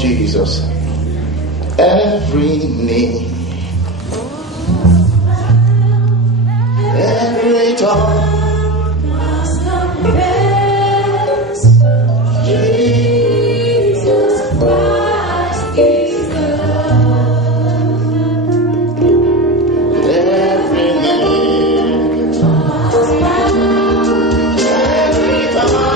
Jesus, every knee, every tongue must confess Jesus Christ is the Lord. Every knee must bow, every tongue.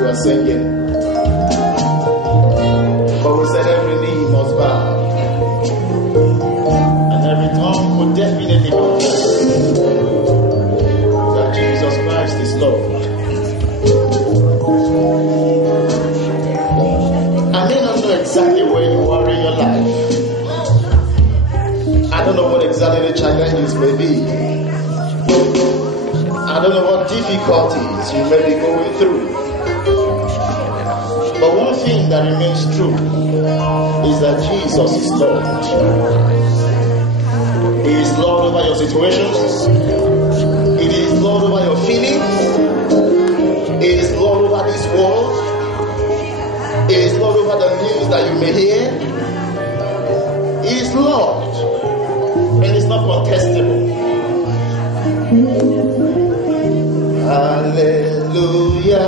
we are singing. But we said every knee must bow. And every tongue would definitely confess that Jesus Christ is Lord. I may not know exactly where you are in your life. I don't know what exactly the challenges may be. I don't know what difficulties you may be going through. But one thing that remains true is that Jesus is Lord. He is Lord over your situations. He is Lord over your feelings. He is Lord over this world. He is Lord over the news that you may hear. He is Lord. And it's not contestable. Hallelujah.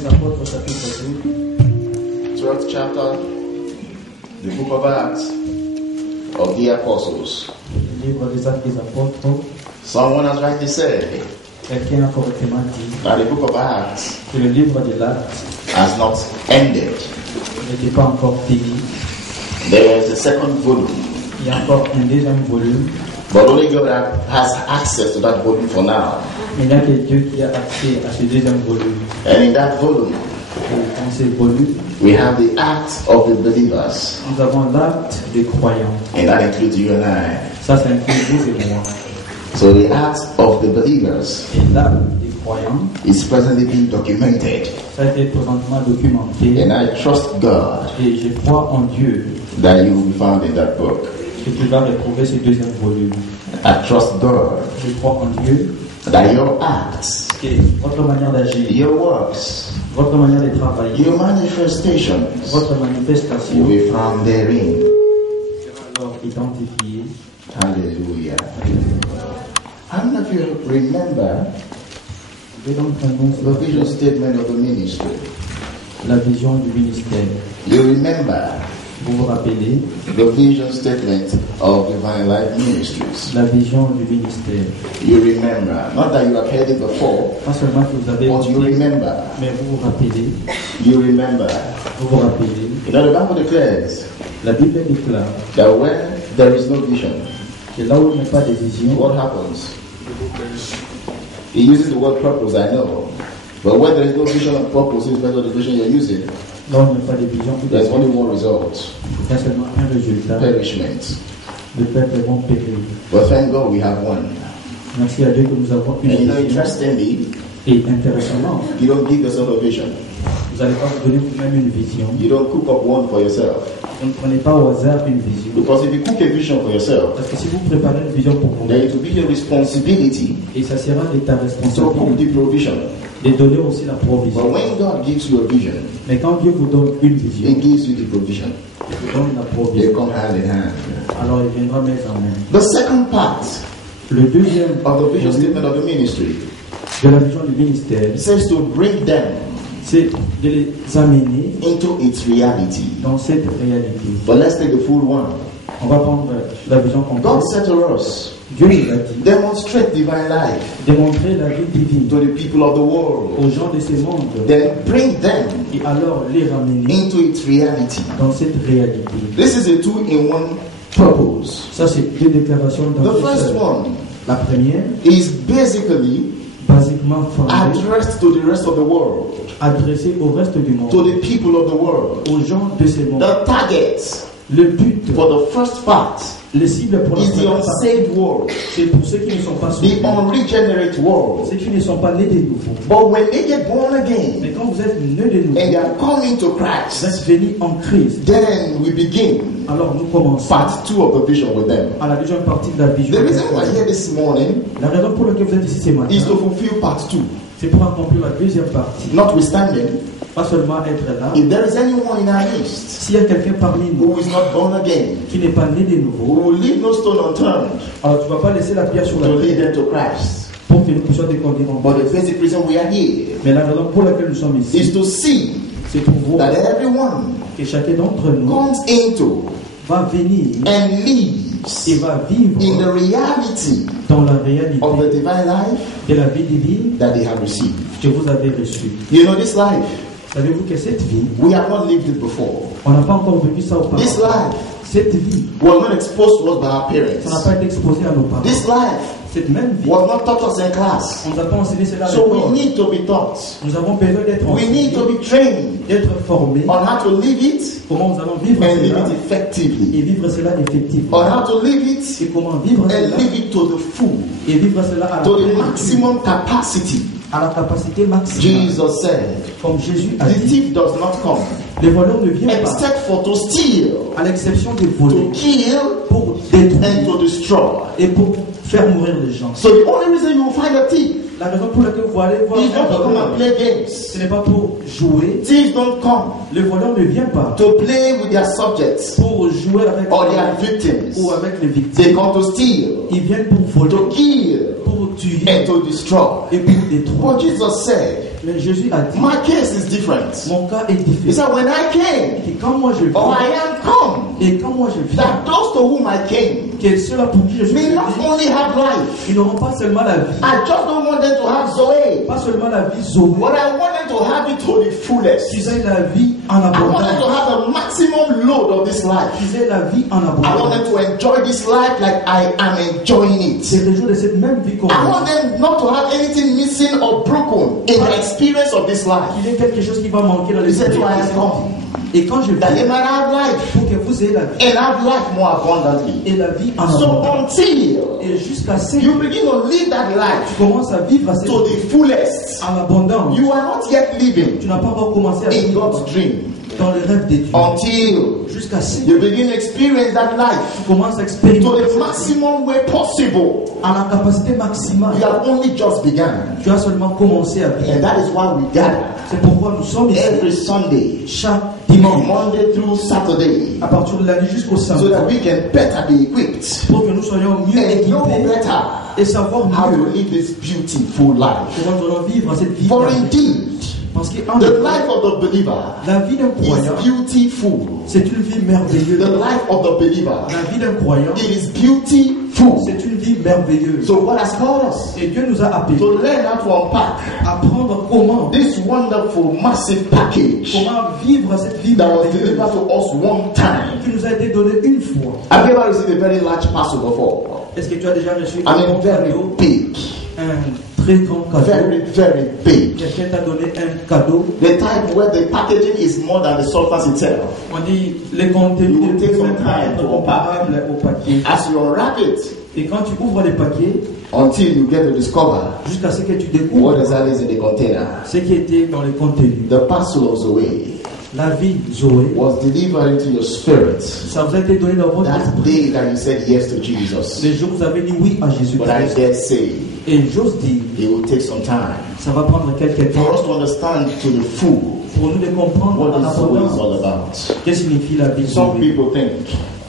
des Apôtres, chapitre 2, 12th chapter, the book of Acts of the Apostles. le livre des Actes des Apôtres. Someone has rightly said Quelqu'un a correctement dit that the book of Acts que le livre de l'Acte has not ended. n'était pas encore fini. There is a second volume, Il y a encore un deuxième volume. but only God has access to that volume for now. Mais il n'y a que Dieu qui a accès à ce deuxième volume. And in that volume, Et dans ce volume, we have the acts of the believers, nous avons l'acte des croyants. and that includes you and I. Ça, c'est inclut vous et moi. So the acts of the believers Et l'acte des croyants, is presently being documented, ça a été présentement documenté. and I trust God Et je crois en Dieu that you will be found in that book. que tu vas retrouver ce deuxième volume. I trust God Je crois en Dieu that your acts, et votre manière d'agir, your works, votre manière de travailler, your manifestations votre will manifestation be found therein. sera alors identifiée. Hallelujah. How many of you remember Et donc, nous the vision statement of the ministry? la vision du ministère. You remember Vous vous rappelez the vision statement of Divine Life Ministries. la vision du ministère. You remember, not that you have heard it before, Pas seulement que vous avez but you écouté, remember. mais vous vous rappelez. You remember. Vous vous rappelez. You know, the Bible declares La Bible déclare that when there is no vision, que là où il n'y a pas de vision, what happens? He uses the word purpose, I know. But when there is no vision and purpose, it's better the vision you're using. là où il n'y a pas de vision, There's only one result: il y a seulement un résultat. perishment. Le peuple vont périr. But thank God we have one. Merci à Dieu que nous avons une And you know, vision. interestingly, Et intéressamment, you don't give yourself a vision. vous n'allez pas vous donner vous-même une vision. You don't cook up one for yourself. Vous ne prenez pas au hasard une vision. Because if you cook a vision for yourself, Parce que si vous préparez une vision pour then vous-même, it will be your responsibility et ça sera de ta to cook responsabilité the provision. de donner aussi la But provision. when God gives you a vision, Mais quand Dieu vous donne une vision, He gives you the provision. il vous donne la They provision, come hand in hand. alors il viendra main en main. The second part Le deuxième of the vision statement of the ministry de la vision du ministère, says to bring them c'est de les amener into its reality. dans cette réalité. But let's take the full one. On va prendre la vision God complète. said to us, Dieu nous a dit, demonstrate divine life démontrer la vie divine to the people of the world. aux gens de ce monde Then bring them et alors les ramener into its reality. dans cette réalité. This is a two-in-one purpose. Ça, c'est deux déclarations dans The une first seule. one La première, is basically basiquement fondée, addressed to the rest of the world, adressée au reste du to monde, the people of the world. aux gens de ce monde. The target Le but, for the first part les cibles pour la is the première partie, unsaved world, c'est pour ceux qui ne sont pas the sauvés, unregenerate world. ceux qui ne sont pas nés de nouveau. But when they get born again Mais quand vous êtes nés de nouveau, and they are coming to vous Christ, êtes venus en Christ, then we begin alors nous commençons part 2 of the vision with them. à la deuxième partie de la vision. The reason why here this morning La raison pour laquelle vous êtes ici ce matin, is to fulfill part 2. c'est pour accomplir la deuxième partie. Notwithstanding, Pas seulement être là. if there is anyone in our midst S'il y a quelqu'un parmi nous who is not born again, qui n'est pas né de we nouveau, will leave no stone unturned alors tu ne vas pas laisser la pierre sur la to lead terre them to Christ. pour que nous puissions te conduire en But Dieu. the basic reason we are here Mais la raison pour laquelle nous sommes is ici, to see c'est pour voir that everyone que chacun d'entre nous comes into va venir and et lives va in vivre the reality dans la réalité of the divine life de la vie divine that they have received. que vous avez reçue. You know, this life, Savez-vous que cette vie, we have not lived it before. on n'a pas encore vécu ça This auparavant. life Cette vie, was not exposed to us by our ça n'a parents. pas été exposé à nos parents. This life Cette même vie, was not taught us in class. on ne nous a pas enseigné cela à So we l'école. need to be taught. Nous avons besoin d'être We need enseignés, to be trained d'être formés, on how to live it comment nous allons vivre and live cela it et effectively. vivre cela On effectivement. how to live it Et comment vivre and cela live it to the full, et vivre cela à la to the plénitude, maximum capacity. à la capacité maximale. Jesus said, Comme Jésus a the dit, thief does not come les voleurs ne viennent pas except for to steal, à l'exception des to voleurs kill, pour détruire and to destroy. et pour faire mourir les gens. So the only reason you will find a thief La raison pour laquelle vous allez voir is un not to come voleur, and play games. ce n'est pas pour jouer. Thieves don't come Le voleur ne vient pas to play with their subjects pour jouer avec or their victims. ou avec les victimes. They come to steal, Ils viennent pour voler, to kill, pour tuer and to destroy. et pour détruire. But Jesus said, Mais Jésus a dit, my case is different. mon cas est He différent. said, when I came, Et quand moi je or viens, I am come, et quand moi je viens, that those to whom I came que ceux-là pour qui je suis may venu, not only have life. ils n'auront pas seulement la vie, I just don't want them to have Zoe, pas seulement la vie Zoé, but I want them to have it to the fullest. qu'ils aient la vie en I want them to abondance, have the maximum load of this life. qu'ils aient la vie en I want them abondance. to enjoy this life like I am enjoying C'est it. le jour de cette même vie qu'on I a. want them not to have anything missing or broken in the experience of this life. Qu'il y ait quelque chose qui va manquer dans les He said, "So I have come Et quand je that they viens, might have life pour que vous ayez la vie, and have life more abundantly." et la vie en So abondance. until Et jusqu'à ce que you begin to live that tu life commences à vivre à cette to the fullest, en abondance, you are not yet living tu n'as pas encore commencé à in vivre God's dream. dans les rêves des dieux. Until Jusqu'à ce que you begin to experience that life tu commences à to expérimenter the maximum way possible. à la capacité maximale. You have only just begun. Tu as seulement commencé à vivre. And that is why we gather C'est pourquoi nous sommes ici every Sunday, chaque dimanche, Monday through Saturday, à partir de l'année jusqu'au so samedi, that we can better be equipped pour que nous soyons mieux and know équipés better et savoir how to mieux live this beautiful life. comment nous allons vivre cette vie. For indeed, Parce qu'en the life of the believer la vie d'un croyant, is beautiful. c'est une vie merveilleuse. The life of the believer, La vie d'un croyant, it is beautiful. c'est une vie merveilleuse. So God has called us Et Dieu nous a appelés to learn how to unpack apprendre comment this wonderful, massive package vivre cette vie that was merveilleuse delivered to us one time. qui nous a été donnée une fois. Have you ever received a very large parcel before? Est-ce que tu as déjà reçu I un mean, grand very cadeau, big. un très grand cadeau? Very, very big. Quelqu'un t'a donné un cadeau. The type where the packaging is more than the substance itself. On dit les contenus You ne take some peuvent pas time être to comparables au paquet. As you unwrap it, Et quand tu ouvres les paquets, until you get to discover jusqu'à ce que tu what découvres exactly is in the container. ce qui était dans les contenus. The parcel of Zoe La vie, Zoé, was delivered into your spirit ça vous a été donné dans votre that esprit. day that you said yes to Jesus. Les jours où vous avez dit oui à Jésus. But I dare say Et j'ose dire, it will take some time ça va prendre quelques for temps us to understand to the full pour nous de comprendre what en this Zoe is abondance all about. qu'est-ce que signifie la vie. Some Zoé. people think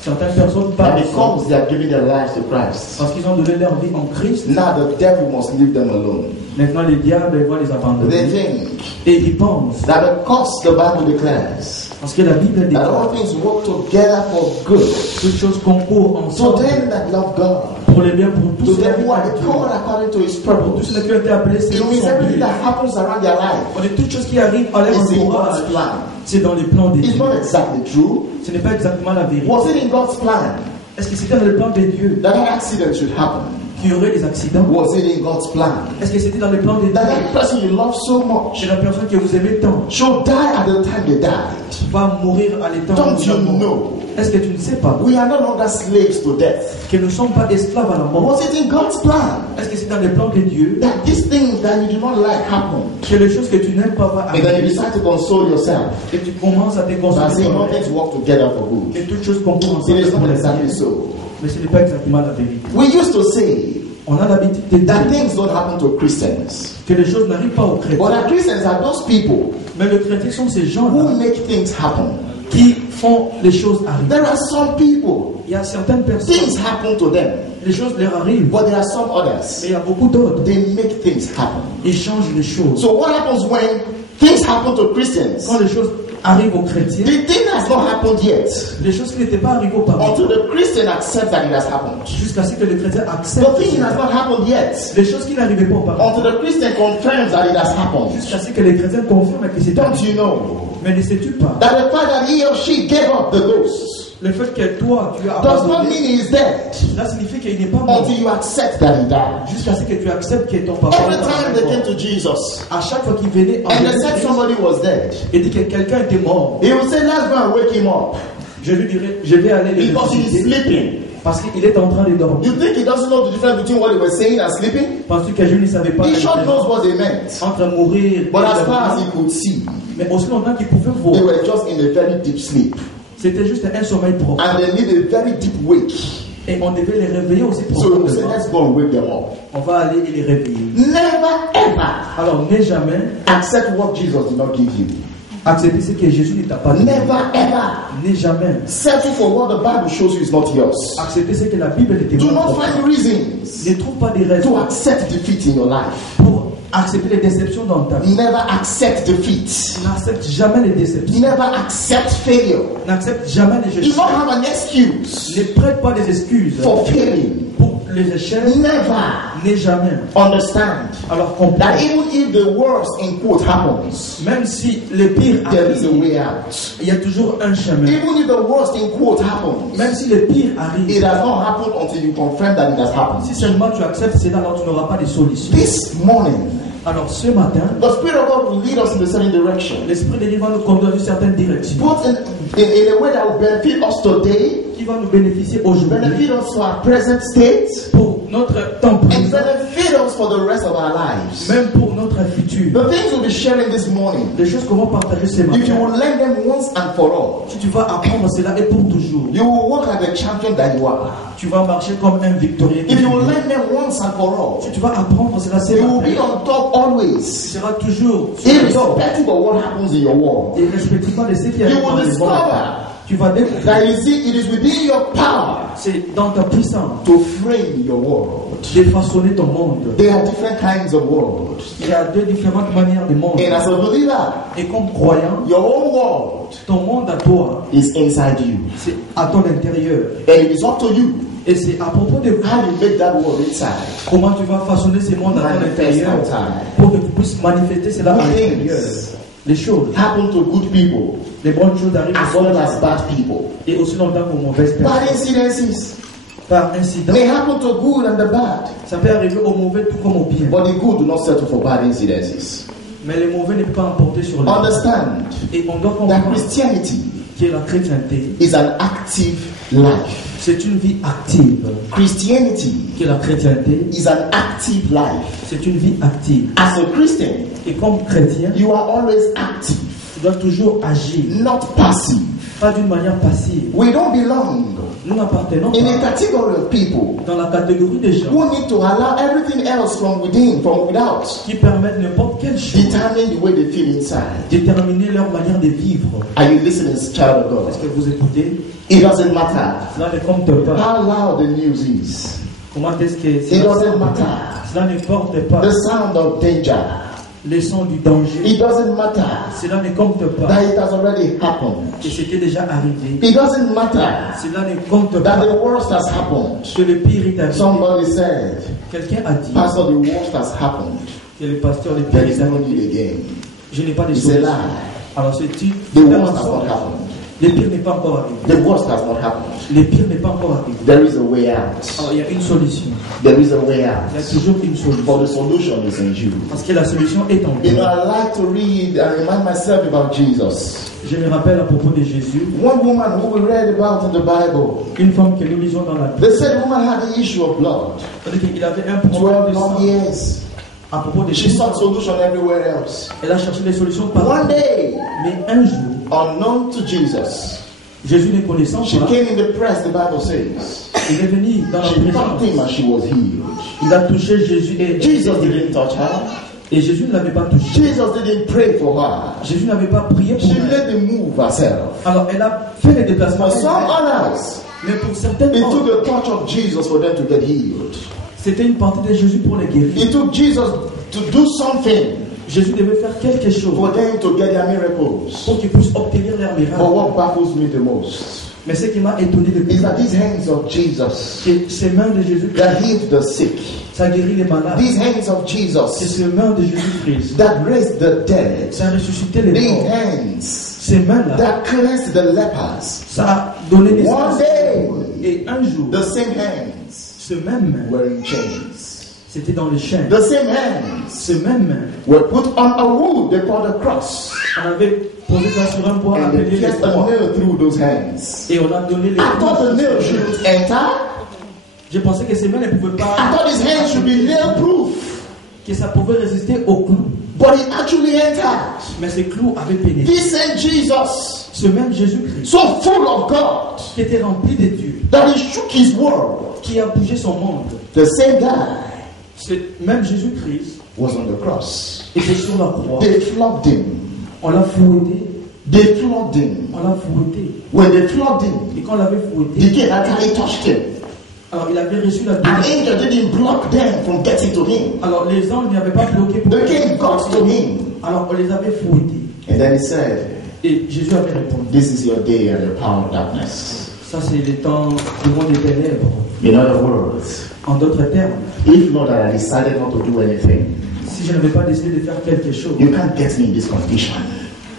Certaines personnes that parlent because they are giving their lives to Christ, parce qu'ils ont donné leur vie en Christ. now the devil must leave them alone. Maintenant, les diables vont les They abandonner. think Et ils pensent, that because the Bible declares parce que la Bible that déclare all things work together for good toutes choses concourent to ensemble them that love God, pour les biens, pour to tous ceux them who are qui called according to His pour tous purpose. ceux qui ont été appelés It selon means son everything but. that happens around their life On dit toutes choses qui arrivent à leur is in God's entourage, plan. c'est dans les plans des It's dieux. not exactly true. Ce n'est pas exactement la vérité. Was it in God's plan Est-ce que c'était dans le plan des dieux that an accident should happen? qu'il y aurait des accidents? Was it in God's plan Est-ce que c'était dans le plan des that dieux that person you love so much que la personne que vous aimez tant should die at the time they died? va mourir à l'état Don't où you nous sommes? know Est-ce que tu ne sais pas we are no longer slaves to death? que nous ne sommes pas esclaves à la mort? Was it in God's plan Est-ce que c'est dans le plan des dieux that these things that you do not like happen? que les choses que tu n'aimes pas vont And then you arriver decide to console yourself et tu commences à te by consoler saying all toi-même things work together for good. et toutes choses concourent It ensemble is pour not les exactly biens? so. Mais ce n'est pas exactement la vérité. We used to say On a l'habitude de that dire things don't happen to Christians. que les choses n'arrivent pas aux But chrétiens. our Christians are those people Mais les chrétiens sont ces who gens-là make things happen. qui font les choses arriver. There are some people, Il y a certaines things personnes, happen to them, les choses leur arrivent. but there are some Mais others, il y a beaucoup d'autres. they make things happen. Ils changent les choses. So what happens when things happen to Christians? Quand les choses arrivent aux chrétiens, The thing has not happened yet les choses qui n'étaient pas arrivées auparavant, until the Christian accepts that it has happened. jusqu'à ce que les chrétiens The acceptent thing has not happened yet les choses qui n'arrivaient pas auparavant, until the Christian confirms that it has happened. jusqu'à ce que les chrétiens confirment que c'est Don't arrivé. you know Mais ne sais-tu pas, that the fact that he or she gave up the ghost le fait que toi, tu as does not abandonné, mean he is dead cela signifie qu'il n'est pas mort. until you accept that he died. Jusqu'à ce que tu acceptes que ton papa Every est time they came mort. to Jesus À chaque fois qu'il venait en and they said Jésus-Christ, somebody was dead, et dit que quelqu'un était mort, he would say, let's go and wake him up je lui dirais, je vais aller le because he is visiter sleeping. parce qu'il est en train de dormir. You think he doesn't know the difference between what he was saying and sleeping? Penses-tu que je ne savais pas He la sure knows différence what they meant. entre mourir et But as far as dormir? he could see, Mais aussi longtemps qu'il pouvait they voir, were just in a very deep sleep. c'était juste un sommeil profond. And they need a very deep wake. Et on devait les réveiller aussi So we say, profondément. let's go and wake them up. On va aller et les réveiller. Never ever Alors, n'aie jamais accept what Jesus did not give you. accepté ce que Jésus ne t'a pas donné. Never ever N'aie jamais settle for what the Bible shows you is not yours. accepté ce que la Bible ne te Do not montre pas. find reasons Ne trouve pas des to raisons accept defeat in your life. pour accepter les déceptions dans ta vie. Never accept defeat. N'accepte jamais les déceptions. Never accept failure. N'accepte jamais les Do échecs. not have an excuse Ne prête pas des excuses for failing. pour les échecs. Never N'est jamais. understand Alors comprends. that even if the worst in quote happens, Même si le pire there is a arrive, way out. il y a toujours un chemin. Even if the worst in quote happens, Même si le pire it arrive, has not happened until you confirm that it has happened. si seulement tu acceptes cela, alors tu n'auras pas de solution. This morning, Alors ce matin, the Spirit of God will lead us in a certain direction. l'Esprit de Dieu va nous conduire dans une certaine direction Both in a way that will benefit us today, qui va nous bénéficier aujourd'hui benefit us for our present state, pour notre temps and présent, benefit us for the rest of our lives. même pour notre futur. The things we'll be sharing this morning, Les choses qu'on va partager ce if you matin, will learn them once and for all, si tu vas apprendre cela et pour toujours, you will walk like the champion that you are. tu vas marcher comme un victorieux. If you will learn them once and for all, Si tu vas apprendre cela ce you will be matin, on top tu always, seras toujours sur le top. irrespective of what happens in your world. Et respectivement de ce qui arrive You dans will le monde, discover tu vas découvrir, that you see it is within your power c'est dans ta puissance to frame your world. de façonner ton monde. There are different kinds of worlds. Il y a deux différentes manières de monde. And as a believer, Et comme croyant, your own world ton monde à toi, is inside you. c'est à ton intérieur. And it is up to you Et c'est à propos de how vous, you make that world inside. comment tu vas façonner ce monde à ton Manifest intérieur outside. pour que tu puisses manifester cela à Good l'intérieur. things Les choses, happen to good people les bonnes choses arrivent as aux well bonnes as bad people. et aussi longtemps qu'aux mauvaises Bad personnes. incidences Par incident, may happen to good and the bad, ça peut arriver aux mauvais tout comme aux bien. but the good do not settle for bad incidences. Mais les mauvais ne peuvent pas emporter sur les bons. Understand Et on doit that comprendre Christianity que la chrétienté, is an active life. c'est une vie active. Christianity Que la chrétienté, is an active life. c'est une vie active. As a Christian, Et comme chrétien, you are always active, tu dois toujours agir, not passive. pas d'une manière passive. We don't belong Nous n'appartenons in a pas category of people dans la catégorie des gens who need to allow everything else from within, from without, qui permettent n'importe quelle chose determine the way they feel inside. déterminer leur manière de vivre. Are you listening, child of Est-ce God? que vous écoutez? It doesn't matter Cela ne compte pas. how loud the news is. Comment est-ce que It cela doesn't semble? matter Cela ne porte pas the sound of danger. les sons du danger. It doesn't matter Cela ne compte pas that it has already happened. que c'était déjà arrivé. It doesn't matter Cela ne compte that pas the worst has happened. que le pire est arrivé. Somebody said, Quelqu'un a dit Pastor, the worst has happened. que le pasteur le There pire is est no arrivé. need again. Je n'ai pas de It's a solution. lie. Alors c'est-tu The worst has not happened. le pire n'est pas encore arrivé. The worst has not happened. Le pire n'est pas encore arrivé. There is a way out. Alors il y a une solution. There is a way Il y a out. toujours une solution. For the solution is in you. Parce que la solution est en You vous. know, I like to read and remind myself about Jesus. Je me rappelle à propos de Jésus, One woman who we read about in the Bible. une femme que nous lisons dans la Bible. They said the woman had the issue of blood. C'est-à-dire qu'il avait un problème 12 de long sang. years. À propos de She Jésus, sought solution everywhere else. elle a cherché des solutions partout. One day, Mais un jour, unknown to Jesus, Jésus ne connaissant she pas, came in the press, the Bible says. il est venu dans la She touched him présence. and she was healed. Il a touché Jésus et Jesus didn't touch her. Et Jésus ne l'avait pas touché. Jesus didn't pray for her. Jésus n'avait pas prié pour She elle. made the move herself. Alors elle a fait les déplacements. For some others, Mais pour certaines it took autres, the touch of Jesus for them to get healed. c'était une partie de Jésus pour les guérir. It took Jesus to do something Jésus devait faire quelque chose for them to get their miracles. pour qu'ils puissent obtenir leur But miracle. what baffles me the most Mais ce qui m'a étonné de is plus, that these hands of Jesus c'est ces mains de Jésus, that healed the sick, ça guérit les malades. these hands of C'est Jesus ces mains de Jésus-Christ, that raised the dead, ça a ressuscité les these morts. hands Ces mains-là, that cleansed the lepers. ça a donné des One day, Et un jour, the same hands ce même main, were in chains. c'était dans les chaînes. The same hands Ce même main, were put on a wood they called a cross, on avait posé ça sur un bois and appelé they les pierced a croix. nail through those hands. Et on a donné les I thought the nail croix. should enter. Je pensais que ces mains ne pouvaient I pas, thought his hands should be nail proof, que ça pouvait résister aux clous. but it actually entered. Mais ces clous avaient pénétré. This same Jesus, Ce même Jésus-Christ, so full of God qui était rempli de Dieu, that he shook his world, qui a bougé son monde, the same guy ce même Jésus-Christ was on the cross. était sur la croix. They flogged him. On l'a fouetté, They flogged him. on l'a fouetté. When they flogged him, Et quand on l'avait the fouetté, king actually touched him. Alors il avait reçu la An délivrance. angel didn't block them from getting to him. Alors les anges n'avaient pas bloqué pour The king got to him. Alors on les avait fouettés. And then he said, Et Jésus avait répondu. this is your day and the power of darkness. Ça c'est le temps du monde des ténèbres. In other words, En d'autres termes, if not that I decided not to do anything, si je n'avais pas décidé de faire quelque chose, you can't get me in this condition.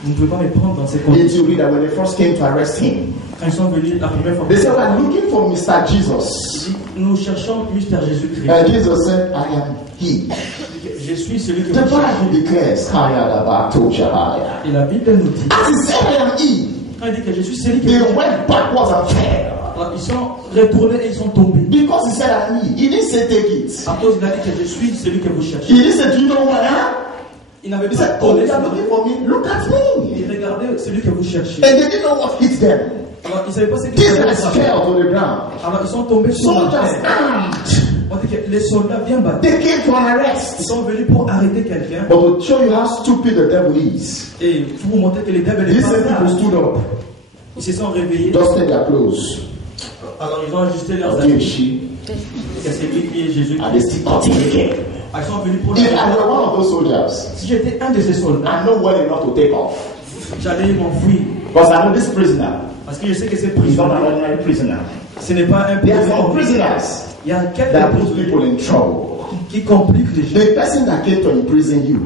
vous ne pouvez pas me prendre dans ces Did conditions. you read that when they first came to arrest him, Quand ils sont venus la première fois, they said, we're looking for Mr. il Jesus. dit, nous cherchons Mystère Jésus-Christ. And Jesus said, I am he. Je suis celui que The vous cherchez. Bible declares, Hayadabatoshahaya. Et la Bible nous dit, As he said, I am he, quand il dit que je suis celui que they vous cherchez, went backwards and fell. alors, ils sont retournés et ils sont tombés. Because he said, I am he. He didn't say, take it. À cause il a dit que je suis celui que vous cherchez. He didn't say, do you know who I am? Il n'avait He pas said, oh, tombé. you are looking for me? Look at Il me. regardait celui que vous cherchez. And they didn't know what hit them. Alors, ils ne savaient pas ce qui These se guys passait. fell to the ground. Alors, ils sont tombés sur la Soldiers terre. armed. On dit que les soldats viennent battre. They came for an Ils arrest. sont venus pour arrêter quelqu'un. But to show you how stupid the devil is, Et pour vous montrer que les diables n'est these pas people là. stood up, Ils se sont réveillés. dusted their clothes, Alors, ils ont ajusté leurs gave habits. sheep, Et c'est lui qui est Jésus. and they still cutting again. Ils sont venus pour If I l'arrêter. were one of those soldiers, Si j'étais un de ces soldats, I know well enough to take off. j'allais m'enfuir. Because I know this prisoner Parce que je sais que c'est is not prisonnier. an ordinary prisoner. Ce n'est pas un There are some prisonnier. prisoners Il y a quelques that put prisonniers people in trouble. qui compliquent les gens. The person that came to imprison you,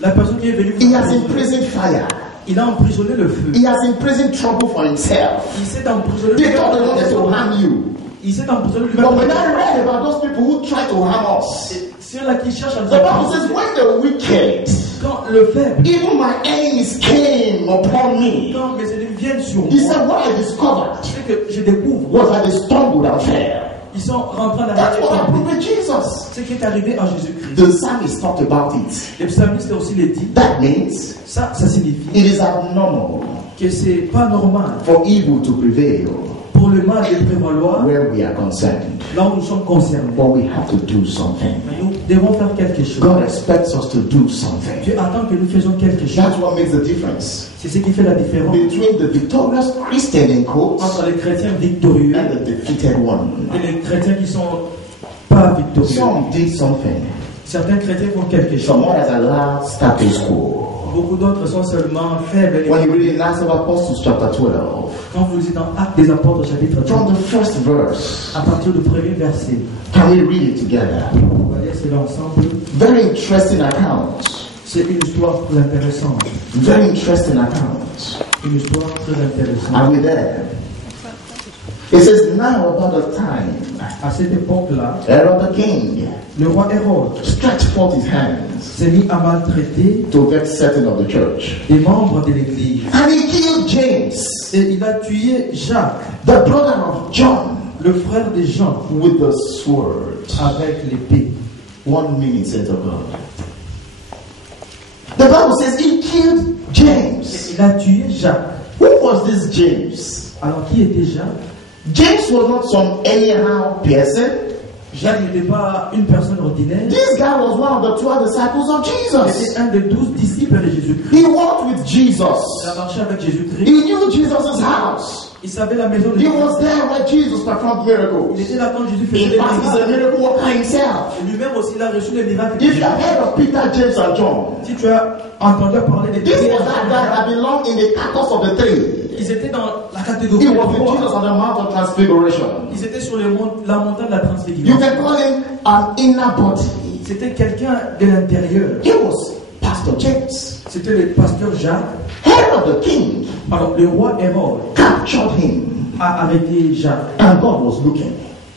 La personne qui est venue, he has imprisoned fire. il a emprisonné le feu. He has imprisoned trouble for himself. Il s'est emprisonné They thought they wanted to lui-même. harm you. Il s'est emprisonné But when lui-même. I read about those people who try to harm us, Ceux-là qui cherchent à nous the Bible emprisonner. says, when the wicked, Quand le faible, even my enemies came upon me, quand mes ennemis viennent sur he moi, said, what I discovered c'est que je découvre. was that they stumbled and fell. Ils sont rentrés dans That's what la happened with Jesus. Ce qui est arrivé à Jésus-Christ. The psalmist talked about it. Les psalmistes aussi le dit. That means Ça signifie it is abnormal que c'est pas normal for evil to prevail pour le mal de prévaloir where we are concerned. là où nous sommes concernés. But we have to do something. Mais nous devons faire quelque chose. God expects us to do something. Dieu attend que nous faisions quelque chose. That's what makes the difference C'est ce qui fait la différence between the victorious Christian in quotes entre les chrétiens victorieux and the defeated one. et les chrétiens qui sont pas victorieux. Some did something. Certains chrétiens font quelque chose. Some others allowed status quo. Beaucoup d'autres sont seulement faibles. When you read in Acts of Apostles chapter 12, Quand vous êtes dans Actes des Apôtres chapitre 3, from the first verse, à partir du premier verset, can we read it together? on va lire cela ensemble. Very interesting account. C'est une histoire très intéressante. Very interesting account. Une histoire très intéressante. Are we there? It says, now about the time, À cette époque-là, Herod the king le roi Hérode stretched forth his hands s'est mis à maltraiter to get certain of the church. des membres de l'Église. And he killed James, Et il a tué Jacques, the brother of John, le frère de Jean, with the sword. avec l'épée. 1 minute, saint of God. The Bible says he killed James. Il a tué Jacques. Who was this James? Alors qui était Jacques? James was not some anyhow person. Jacques n'était pas une personne ordinaire. This guy was one of the 12 disciples of Il Jesus. était un des 12 disciples de Jésus-Christ. He walked with Il Jesus. a marché avec Jésus-Christ. He knew Jesus' house. Il savait la maison de He Jésus. was there where Jesus performed Il miracles. était là quand Jésus faisait In des fact, he's a miracles. miracle worker himself. Et lui-même aussi, il a reçu des miracles. If you have heard of Peter, James, and John, Si tu as entendu parler des this was that guy that belonged in the carcass of the tree. ils étaient dans la He catégorie de was with foi. Jesus on the Mount of Transfiguration. Ils étaient sur la montagne de la You transfiguration. can call him an inner body. C'était quelqu'un de l'intérieur. He was Pastor James. C'était le pasteur Jacques. Herod the king Alors, le roi Hérode captured him, a arrêté Jacques. and God was looking.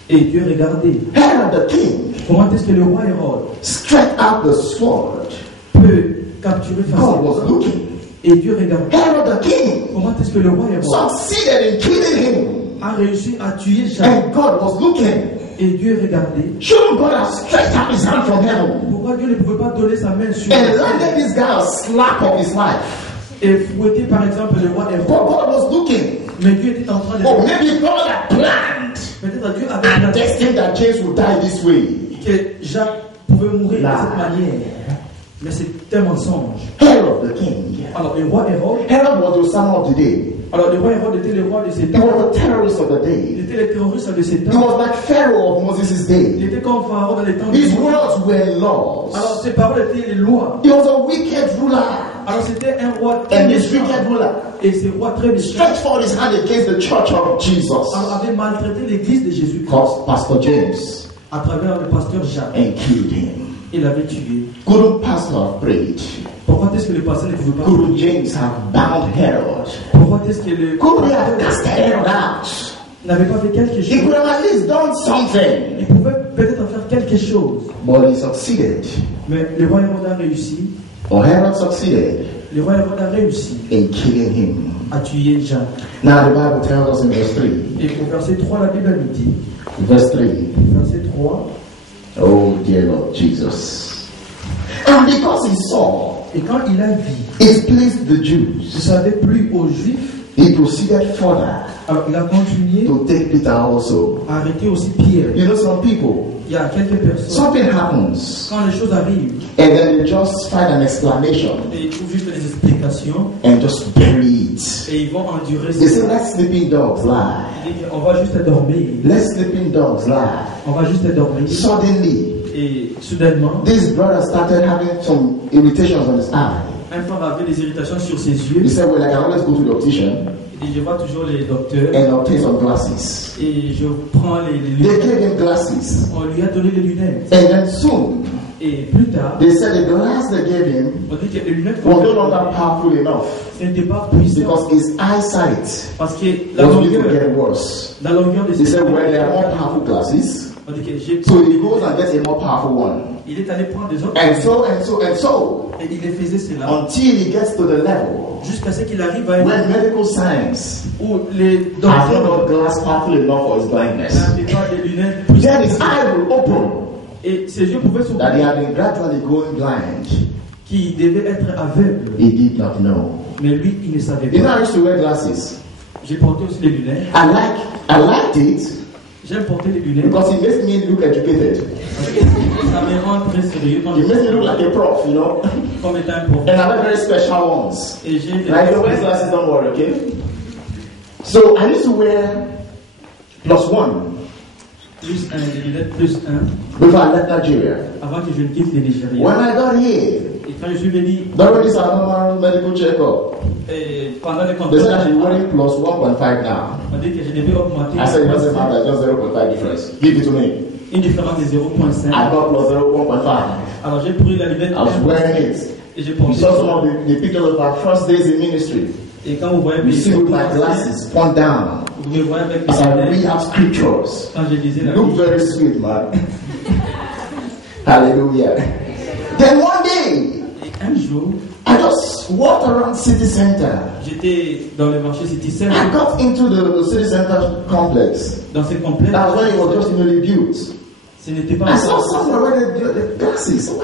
Et Dieu regardait. Herod the king Comment est-ce que le roi Hérode stretched out the sword. peut capturer God was facilement? looking. Et Dieu regardait. Herod the king Comment est-ce que le roi Hérode succeeded in killing him, a réussi à tuer Jacques? and God was looking. Et Dieu regardait. Shouldn't God have stretched out his hand from heaven Pourquoi Dieu ne pouvait pas donner sa main sur and landed this guy a slap of his life? et fouetter par exemple le roi But Hérode? God was looking. Mais Dieu était en train de... Oh, maybe God had planned Peut-être Dieu avait and planifié destined that James would die this way. que Jacques pouvait mourir Là. de cette manière. Mais c'est un mensonge. Herod the king. Alors le roi Hérode, Herod was the Osama of the day. Alors le roi Hérode était le roi de ses He temps. was the terrorist of the Il day. était le terroriste de ses He temps. was like Pharaoh of Moses' Il day. était comme Pharaon dans les temps de His Moïse. words were Alors laws. ses paroles étaient les lois. He was a wicked ruler. Alors c'était un roi très And this méchant. wicked ruler Et ce roi très méchant stretched forth his hand against the church of Jesus. alors, avait maltraité l'église de Jésus-Christ Called Pastor James à travers le pasteur Jacques. and killed him. Il l'avait tué. Couldn't Pastor have prayed? Pourquoi est-ce que le pasteur ne pouvait pas Couldn't James have bound Herod? Pourquoi est-ce que le Couldn't he have cast Herod out? n'avait pas fait quelque He chose? could have at least done something. Il pouvait peut-être faire quelque chose. But he succeeded. Mais le roi Hérode a réussi. Or Herod succeeded Le roi Hérode a réussi in killing him. à tuer Jacques. Now the Bible tells us in verse 3. Et au verset 3, la Bible nous dit, Verse 3. verset 3, Oh dear Lord Jesus. And because he saw et quand il a vu, it pleased the ne Jews, savait plus aux Juifs, he proceeded further alors il a continué to take Peter also. à arrêter aussi Pierre. You know, some people, Il y a quelques personnes, something happens, quand les choses arrivent, and then they just find an explanation et ils trouvent juste des explications, and just bury it. et ils vont endurer They say, ça. let sleeping dogs lie. Ils disent, on va juste dormir. Let sleeping dogs lie. On va juste dormir. Suddenly, Et soudainement, this brother started having some irritations on his eye. un frère avait des irritations sur ses He yeux. said, well, I can always go to the optician Il dit, je vois toujours les docteurs and obtain some glasses. et je prends les They lunettes. gave him glasses. On lui a donné les lunettes. And then soon, Et plus tard, they said the glass they gave him on dit que les lunettes was no longer powerful enough ce n'était pas puissant because his eyesight parce que la was beginning to longueur, get worse. la longueur de They ses said, yeux, well, there are more powerful glasses. on dit que j'ai, So he goes and gets a more powerful one. il est allé prendre des autres And so, and so, and so, et il les faisait cela until he gets to the level jusqu'à ce qu'il arrive à un when medical science où les has not docteurs got glass powerful enough for his blindness. n'avaient pas des lunettes Then his puissantes eye will open. et ses yeux pouvaient That he s'ouvrir, had been gradually going blind. qui devait être aveugle. He did not know. Mais lui, il ne savait You know, I pas. used to wear glasses. J'ai porté aussi les lunettes. I liked it J'aime porter les lunettes. because it makes me look educated. Ça me rend très sérieux quand It je makes me look like a prof, you know. comme étant un prof. And I wear very special ones. Et j'ai des Like the wear glasses, don't worry, okay? So I used to wear +1 plus un, des lunettes plus un, before I left Nigeria. avant que je ne quitte le Nigeria. When I got here, Et quand je suis venu, during this normal medical checkup, et pendant les they said I should be contrôles, wearing +1.5 now. on dit que je devais augmenter I said it doesn't matter, just 0.5 difference. Give it to me. une différence de 0.5. I got +0.5. Alors j'ai pris la lunette I was wearing it. et j'ai You porté. saw some of the pictures of our first days in ministry. Et quand vous voyez You mes see with my photos, glasses point down vous me voyez avec mes as I read lunettes, out scriptures. quand je lisais la Look Bible. very sweet, man. Hallelujah. Then one day, Et un jour, I just walked around city center. j'étais dans le marché City Center, I got into the city center complex. dans ce complexe. That's when it was just newly built. Ce n'était pas I saw encore. someone wearing the glasses. Wow.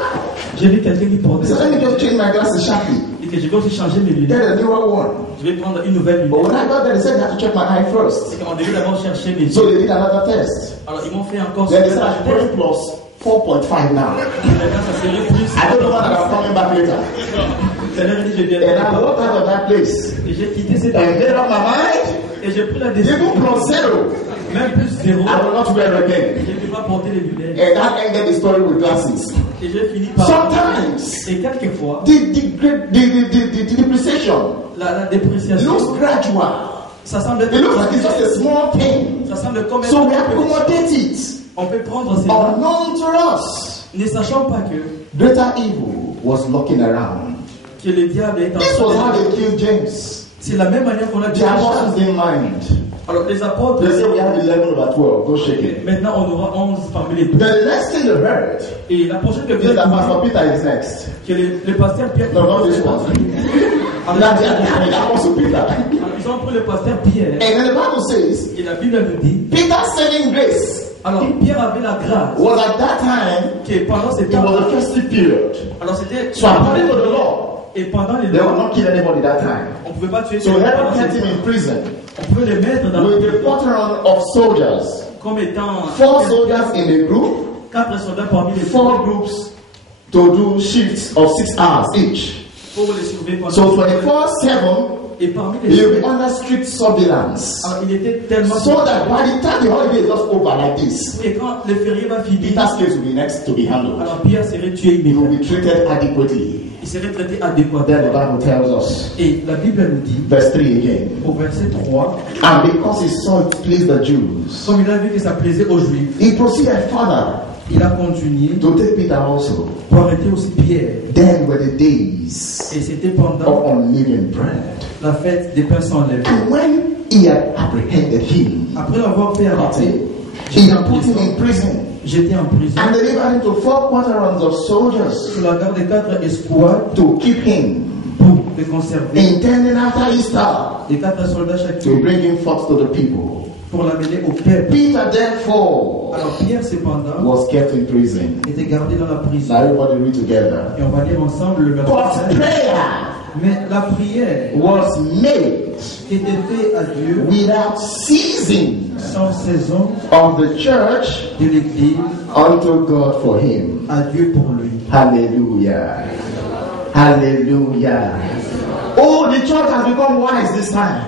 J'ai vu quelqu'un qui I portait said, ça. let me just change my glasses sharply. Et que je vais aussi changer mes lunettes. Get a newer one. Je vais prendre une nouvelle But when lunette. I got there, they said I had to check my eye first. C'est qu'on devait d'abord chercher mes So yeux. they did another test. Alors ils m'ont fait encore Then they ce said I should put it plus 4.5 now. Maintenant ça serait plus. I don't know whether I'm coming back later. C'est l'heure dit je viens. And I walked out of that place Et j'ai quitté cette and made up my mind. et j'ai pris la Even décision. plus 0, Même plus 0. I will not wear again. Je ne peux pas porter les lunettes. And that ended the story with glasses. Et j'ai fini par. Sometimes Et quelquefois, the depreciation la dépréciation, looks gradual. ça semble It looks like it's just a small thing. ça semble comme un So we peu petit. accommodate it. On peut prendre cela, Unknown to us, ne sachant pas que greater evil was looking around. le diable est en This was how train de. they killed James. C'est la même manière qu'on a The tué Jacques. apostles didn't mind. Alors les apôtres, They said we have 11/12. Go shake it. maintenant on aura 11 parmi les 12. The next thing they heard Et la prochaine que is vient that de Pastor Peter is next. que le pasteur Pierre. No, not this one. Alors, That the Apostle Peter. ils ont pris le pasteur Pierre. And then the Bible says, Et la Bible nous dit, Peter's saving grace alors Pierre avait la grâce was at that time, que pendant ces it temps, was a festive period. alors c'était So according to the law, et pendant les they would lois, not kill anybody that time. on pouvait pas tuer So quelqu'un Herod pendant kept ces him temps. in prison On pouvait les mettre dans with a quarter of soldiers. comme étant 4 soldiers in a group, 4 soldats parmi les 4 groups to do shifts of 6 hours each. pour les sauver pendant So 24/7, Et parmi les You'll be sœurs, under strict surveillance. alors il était tellement... So that by the time the holiday is just over like this, Et quand le férié va finir, Peter's case will be next to be handled. alors Pierre serait tué He will immédiatement. be treated adequately. Il serait traité Then the adéquatement. Bible tells us, Et la Bible nous dit, verse 3 again, au verset 3, and because he saw it pleased the Jews, comme il a vu que ça plaisait aux Juifs, he proceeded further il a continué to take Peter also. pour arrêter aussi Pierre. Then were the days Et c'était pendant of unleavened bread. la fête des pains sans lèvres. And when he had apprehended him, Après l'avoir fait arrêter, he had put him in prison j'étais en prison and delivered him to 4 quaternions of soldiers sous la garde des 4 escouades to keep him, pour les conserver. intending after Easter Les 4 soldats chaque to bring him forth to the people. pour l'amener au peuple. Peter therefore Alors Pierre cependant was kept in prison. était gardé dans la prison. Now everybody read together. Et on va lire ensemble le But verset. prayer Mais la prière was made qui était faite à Dieu without ceasing sans saison of the church de l'Église unto God for him. à Dieu pour lui. Hallelujah. Hallelujah. Oh, the church has become wise this time.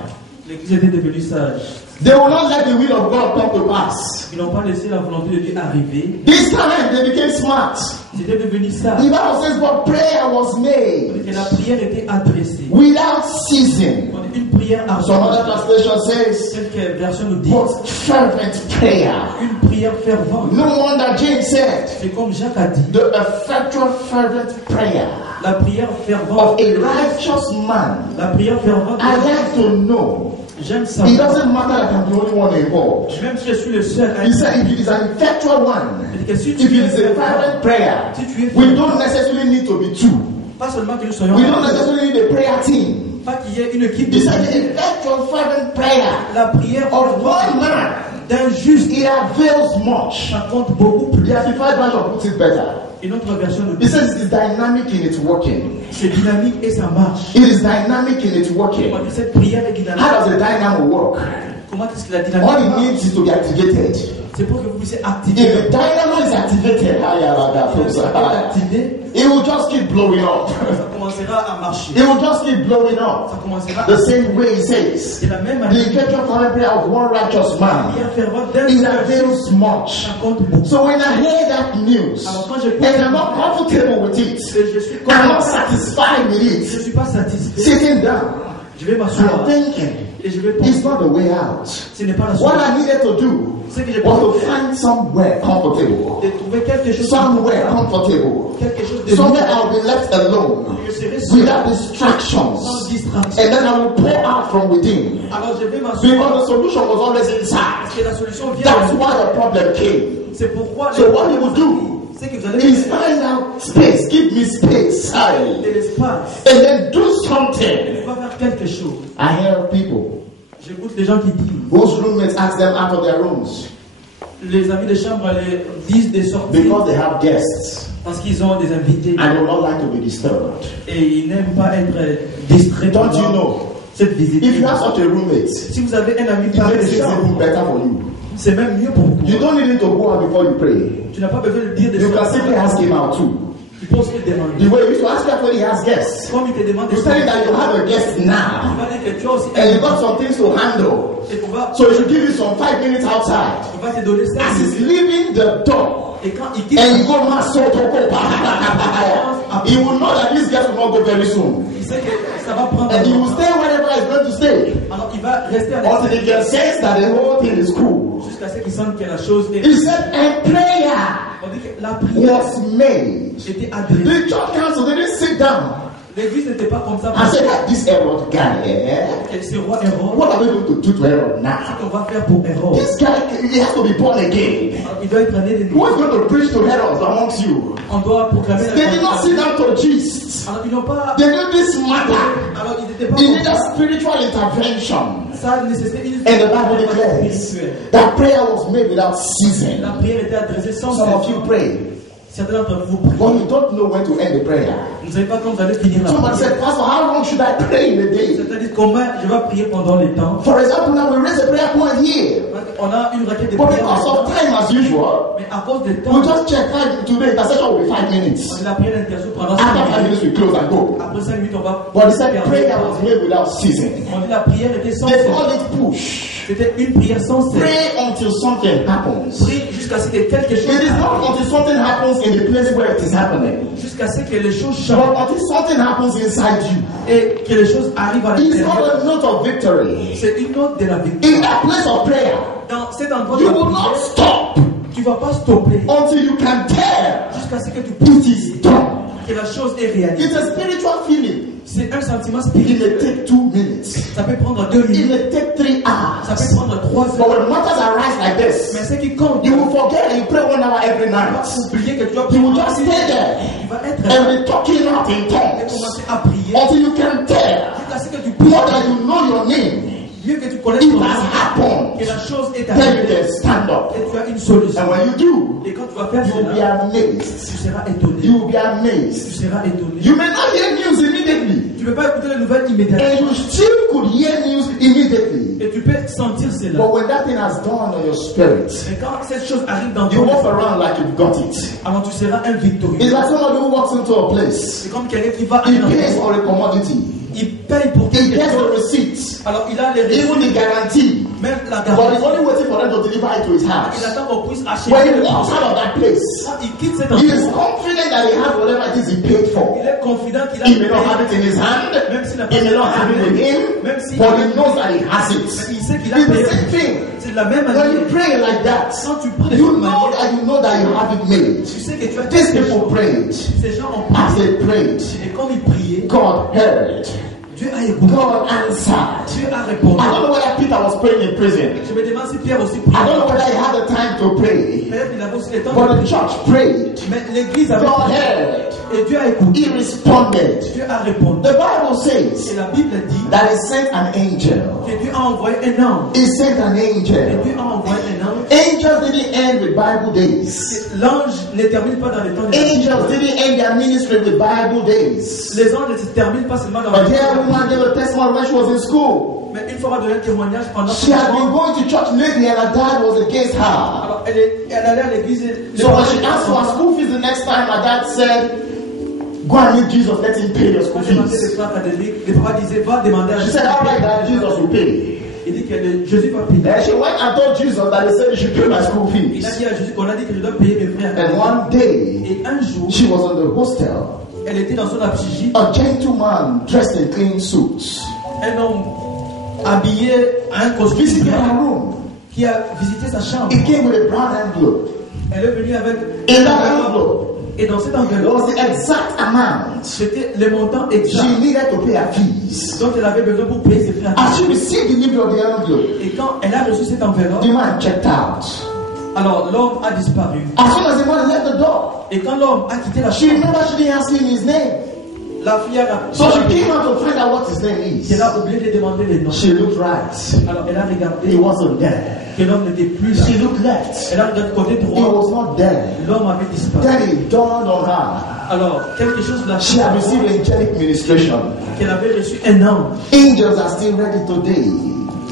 L'Église était devenue sage. They will not let the will of God come to pass. Ils n'ont pas laissé la volonté de Dieu arriver. This time they became smart. C'était devenu sage. The Bible says, but prayer was made Et la prière était adressée. without ceasing. On dit une prière Some other ardente. translation says, Quelques versions nous disent but fervent prayer. une prière fervente. No wonder James said, C'est comme Jacques a dit, the effectual fervent prayer la prière of fervente. a righteous man. La prière fervente. I like to know. J'aime ça. It doesn't matter that I'm the only one involved. Même si je suis le seul à He said, if it is an effectual one, Il dit que si if tu it es is a fervent prayer, si tu es we don't necessarily need to be two. pas seulement que nous soyons We don't necessarily need a prayer team. pas qu'il y ait une équipe He de said, the effectual fervent prayer la prière of one man, d'un juste it avails much. ça compte beaucoup plus. The Amplified version puts it better. Une autre version nous He dit says it is dynamic in its working. c'est dynamique et ça marche. It is dynamic in its working. On dit cette prière est dynamique. How does a dynamo work? Comment est-ce que la All dynamique it marche? needs is to be activated. C'est pour que vous puissiez If activer. the dynamo is activated, Activer, it will just keep blowing up. ça commencera à marcher. It will just keep blowing up. Ça commencera The à same way he says, de la même the manière. effectual fervent prayer of one righteous La man, prière fervente d'un it seul avails much. ça compte beaucoup. So when I hear that news, Alors quand je and I'm not comfortable with it, que je suis I'm not content, satisfied with je it, ne suis pas satisfait, sitting down, je vais m'asseoir I'm thinking, et je vais it's penser. not the way out. Ce n'est pas la What solution. I needed to do Ce que j'ai was to besoin find somewhere comfortable. de trouver quelque chose Somewhere comfortable. quelque chose de Somewhere I'll be left alone je serai seul, without distractions. sans distraction. And then I will pour out from within. Alors je vais m'asseoir Because the solution was always inside. parce que la solution vient That's de why the problem came. C'est pourquoi So what you will do c'est que vous allez is find out space, give me space, de l'espace. and then do something. On va faire quelque chose. I hear people J'écoute les gens qui disent, whose roommates ask them out of their rooms les amis de chambre les disent des sorties because they have guests parce qu'ils ont des invités and they would not like to be disturbed. et ils n'aiment pas être distraits Don't you pendant know? cette visite. If you have such a roommate, Si vous avez un ami it pareil makes de things chambre, even better for you. c'est même mieux pour vous. You don't need him to go out before you pray. Tu n'as pas besoin de dire des You can choses. simply ask him out too. Tu peux aussi te demander. The way you used to ask him when he has guests. Comme il te demande You tell him that you have a guest il now va dire que tu as aussi and you got some things to handle. et qu'on va, So he should give you some 5 minutes outside. on va te donner ça. As he's leaving the door Et quand il quitte, and you go he will know that this guest will not go very soon. il sait que ça va prendre And he un will temps. stay wherever he's going to stay Alors il va rester à until he l'extérieur can sense that the whole thing is cool. jusqu'à ce qu'il sente que la chose est. He said, and prayer On dit que la prière was made. était adressée. The church council didn't sit down L'église n'était pas comme ça. and say that this Herod guy, Et ce roi Hérode, what are we going to do to Herod now? qu'on va faire pour Hérode? This guy, he has to be born again. Alors, il doit être né de Who nouveau. is going to preach to Herod amongst you? On doit proclamer la They did not sit down to gist. Alors ils n'ont pas. They knew this matter. Alors ils n'étaient pas. It comme needed spiritual intervention. ça nécessitait une. And the Bible declares spirituelle. that prayer was made without ceasing. La prière était adressée sans Some of you cesse. pray, Certains d'entre vous prient. but you don't know when to end the prayer. Vous ne savez pas quand vous allez finir la Somebody prière. said, Pastor, how long should I pray in a day? Certains disent comment je vais prier pendant les temps. For example, now we raise a prayer point here. On a une requête de But prière. because of time as usual, Mais à cause du temps, we just check time today. The session will be 5 minutes. on a pris l'interview pendant After 5 5 minutes, we close and go. Après 5 minutes, on va. But he said prayer was made without ceasing. On dit la prière était sans They cesse. call it push. C'était une prière sans cesse. Pray until something happens. Prie jusqu'à ce que quelque chose It is not arrive. until something happens in the place where it is happening, Jusqu'à ce que les choses but changent until something happens inside you. et que les choses arrivent à It's l'intérieur. not a note of victory. C'est une note de la In victoire. that place of prayer, Dans cet endroit de you la will not prière, stop tu ne vas pas stopper until you can tell jusqu'à ce que tu it puisses is done. que la chose est It's réalisée. a spiritual feeling. C'est un sentiment It spirituel. may take 2 minutes. Ça peut prendre 2 It minutes. may take 3 Ça peut hours. prendre 3 But heures. when matters arise like Mais this, ce qui compte, you will forget and you pray 1 hour every tu vas night. oublier que tu dois You will prier. just stay there Tu vas être and là be talking out in et tongues commencer à prier until you can tell jusqu'à ce que tu puisses, more than you know your name. mieux que tu connaisses It ton has nom, que happened. la chose est Then you arrivée can stand up. et tu as une solution. And when you do, Et quand tu vas faire you will be cela, amazed. tu seras étonné. You will be Tu amazed. seras étonné. You may not hear news immediately, Tu ne peux pas écouter les nouvelles immédiatement. and you still could hear news immediately. Et tu peux sentir cela. But when that thing has dawned on your spirit, Mais quand cette chose arrive dans you ton walk esprit, around like you've got it. alors tu seras un victorieux. It's like somebody who walks into a place. C'est comme quelqu'un qui va à He un pays endroit, for a commodity. il paye pour He quelque gets chose. the receipt, Alors il a les even reçus, the guarantee. même la But garantie. he's only waiting for them to deliver it to his Il house. attend qu'on puisse acheter. When he walks out of that place, Quand il quitte cet he is endroit, confident that he has whatever it is he paid for. il est confident qu'il a He may not have it in his hand, même s'il n'a he may not have it with him, même si but he knows that he has mais it. il sait qu'il a It's payé. the same thing. C'est de la même When you manière. pray like that, Quand tu pries de you cette know manière, that you have it made. tu sais que tu as These quelque people chose. prayed. Ces gens ont As prié. they prayed, Et comme ils priaient, God heard. Dieu a écouté. God answered. Dieu a répondu. I don't know whether Peter was praying in prison. Je me demande si Pierre aussi I don't know priait. whether he had the time to pray. Peut-être qu'il avait aussi le temps But de the prier. church prayed. Mais l'église avait God prié. heard. Et Dieu a écouté. He responded. Dieu a répondu. The Bible Et says la Bible dit that he sent an angel. que Dieu a envoyé un ange. He sent an Et angel. Dieu a envoyé un ange. Angels didn't end with Bible days. L'ange ne termine pas dans les temps de la vie. Angels didn't end their ministry with Bible days. Les anges ne se terminent pas seulement dans A les dear temps. woman gave a testimony when she was in school. Mais une fois elle a donné un témoignage pendant She had been ans. going to church lately and her dad was against her. Alors elle allait à l'église. et les So when parents she étaient asked for her contents. school fees the next time, her dad said, go and meet Jesus, let him pay your school Quand j'ai demandé fees. les frères catholiques, les parents disaient va demander à She Jésus. said, all right, that Jesus will pay. Il dit que Jésus va payer. Then she went and told Jesus that he said he should pay my school Il a fees. dit à Jésus qu'on a dit que je dois payer mes frères And catholiques. one day, Et un jour, she was in the hostel. elle était dans son apsygie. A gentleman dressed in clean suits Un homme habillé à un costume visited her room. qui a visité sa chambre. He came with a brown envelope. Elle est venue avec In that envelope et dans cette enveloppe, was the exact amount c'était le montant exact she needed to pay her fees. dont elle avait besoin pour payer ses frères. As she received the delivery of the envelope, Et quand elle a reçu cette enveloppe, the man checked out. alors l'homme a disparu. As soon as the man left the door, Et quand l'homme a quitté la she chambre, remembered she didn't ask him his name. la fille a So she came out to find out what his name elle is. a oublié de demander les noms. She looked right. Alors elle a He regardé wasn't there. que l'homme n'était plus là. She looked left. Elle a regardé côté He droit, was not there. l'homme avait disparu. Then it dawned on her. Alors quelque chose l'a She had received angelic ministration. qu'elle avait reçu un ange. Angels are still ready today.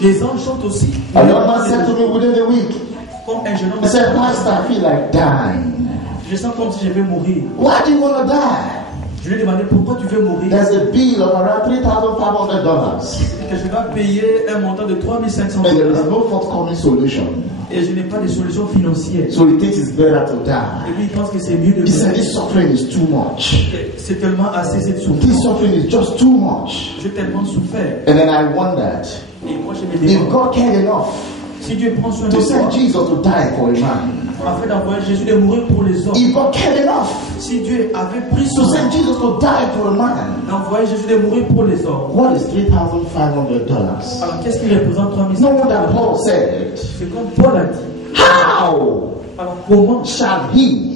Les anges sont aussi. A young man said to me within a week, Comme un jeune homme. he said, Pastor, I feel like dying. Je sens comme si je vais mourir. Why do you want to die? Je lui ai demandé pourquoi tu veux mourir. There's a bill of around $3,500. Et que je dois payer un montant de 3500 And there is dollars. no forthcoming solution. Et je n'ai pas de solution financière. So he thinks it's better to Et die. lui, il pense que c'est mieux de He said, mourir. this suffering is too much. C'est tellement assez cette This souffrance. suffering is just too much. J'ai tellement souffert. And then I wondered, Et moi, je me if demande, God cared enough si Dieu prend soin de to toi, send Jesus to die for a man, afin d'envoyer Jésus de mourir pour les hommes, if God cared enough si Dieu avait pris to soin send Jesus to die for a man, d'envoyer Jésus de mourir pour les hommes, what is $3,500? alors qu'est-ce qui représente 3500 No wonder Paul said, C'est comme Paul a dit. how Alors comment shall he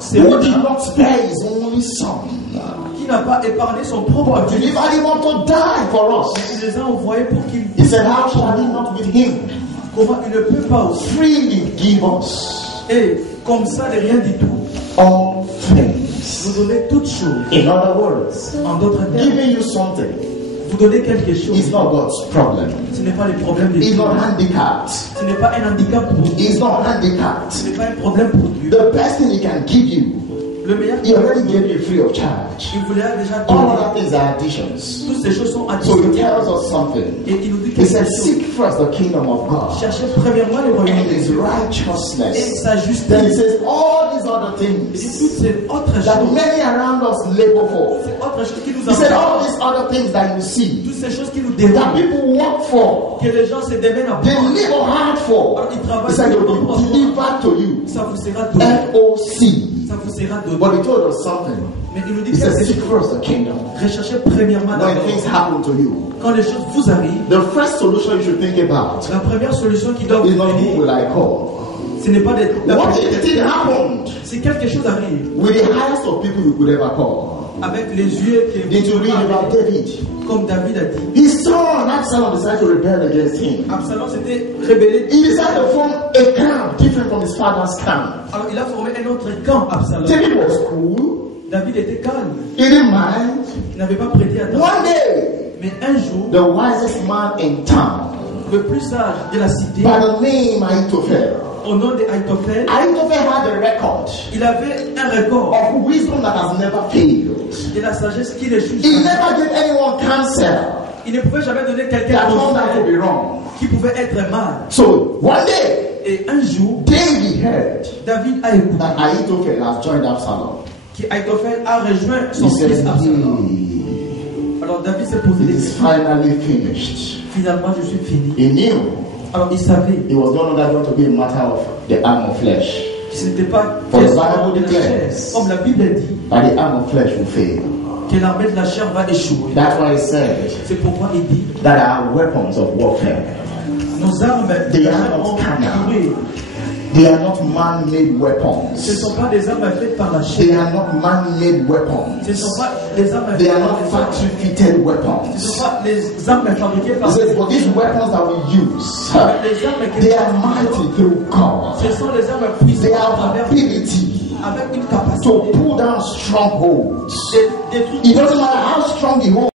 c'est who did lui not spare his only son qui n'a pas épargné son propre but Dieu, delivered him up to die for us? il les a envoyés pour qu'ils He said, how shall he not with him comment il ne peut pas aussi freely give us et comme ça de rien du tout all things? nous donner toutes choses. In other words, En d'autres termes, giving you something vous donnez quelque chose. It's not God's problem. Ce n'est pas le problème de He's Dieu. not handicapped. Ce n'est pas un handicap pour Dieu. He's not handicapped. Ce n'est pas un problème pour Dieu. The best thing He can give you, Le meilleur, He already gave you free of charge. il vous l'a déjà All donné. other things are additions. Toutes ces choses sont So He additionnelles. tells us something. Et il nous dit He quelque said, chose. seek first the kingdom of God Cherchez premièrement le royaume and de His Dieu et righteousness. sa Then He justice. says, all these other Et things toutes ces autres that choses, many around us labor for. ces autres choses qui nous He said, all entourent, these other things that you see, toutes ces choses qui nous that déroulent, people work for, que les gens se démènent à they prendre. labor hard for. Alors ils He travaillent said, they pour will prendre. be delivered to you. Ça vous sera donné. FOC. Ça vous sera But donné. He told us something. Mais il nous dit He said, que seek first the kingdom. recherchez premièrement When d'abord. things happen to you, Quand les choses vous arrivent, the first solution you should think about la première solution qui doit is vous not who venir, will I call. ce n'est pas de What if the thing happened si quelque chose arrive with the highest of people you could ever call? avec les yeux que Did you read about David? comme David a dit, His son, Absalom, decided to rebel against him. Absalom s'était rebellé. He decided to form a camp different from his father's camp. Alors il a formé un autre camp, Absalom. David was cool. David était calme. He didn't mind. Il n'avait pas prêté attention. One day, Mais un jour, the wisest man in town, le plus sage de la cité, by the name Ahithophel, au nom de Ahitophel, Ahithophel had a record il avait un record of wisdom that has never failed. de la sagesse qui les juge. He never gave anyone counsel Il ne pouvait jamais donner quelqu'un that turned out to conseil be wrong. qui pouvait être mal. So one day, Et un jour, David heard David a écouté that Ahithophel has joined Absalom. qu'Ahitophel a rejoint son He fils said, Absalom. Alors David s'est posé it des is questions. finally finished. Finalement, je suis fini. He knew Alors il savait it was no longer going to be a matter of the arm of flesh, que ce n'était pas For the question Bible de la chair. declares. Comme la Bible dit, but the arm of flesh will fail. que l'armée de la chair va échouer. That's why he said C'est pourquoi il dit, that our weapons of warfare, nos armes de la chair ont figuré. they are not man-made Ce ne weapons. sont pas des armes faites par la They chair. are not man-made weapons. Ce ne sont pas des armes They faites are par not les hommes. factory-fitted Ce ne weapons. sont pas les armes fabriquées He par les says, but these weapons that we use, Les armes que they are mighty through God. ce sont les armes They puissantes à have travers ability avec une to capacité pull down strongholds. des trucs It doesn't matter how strong the hold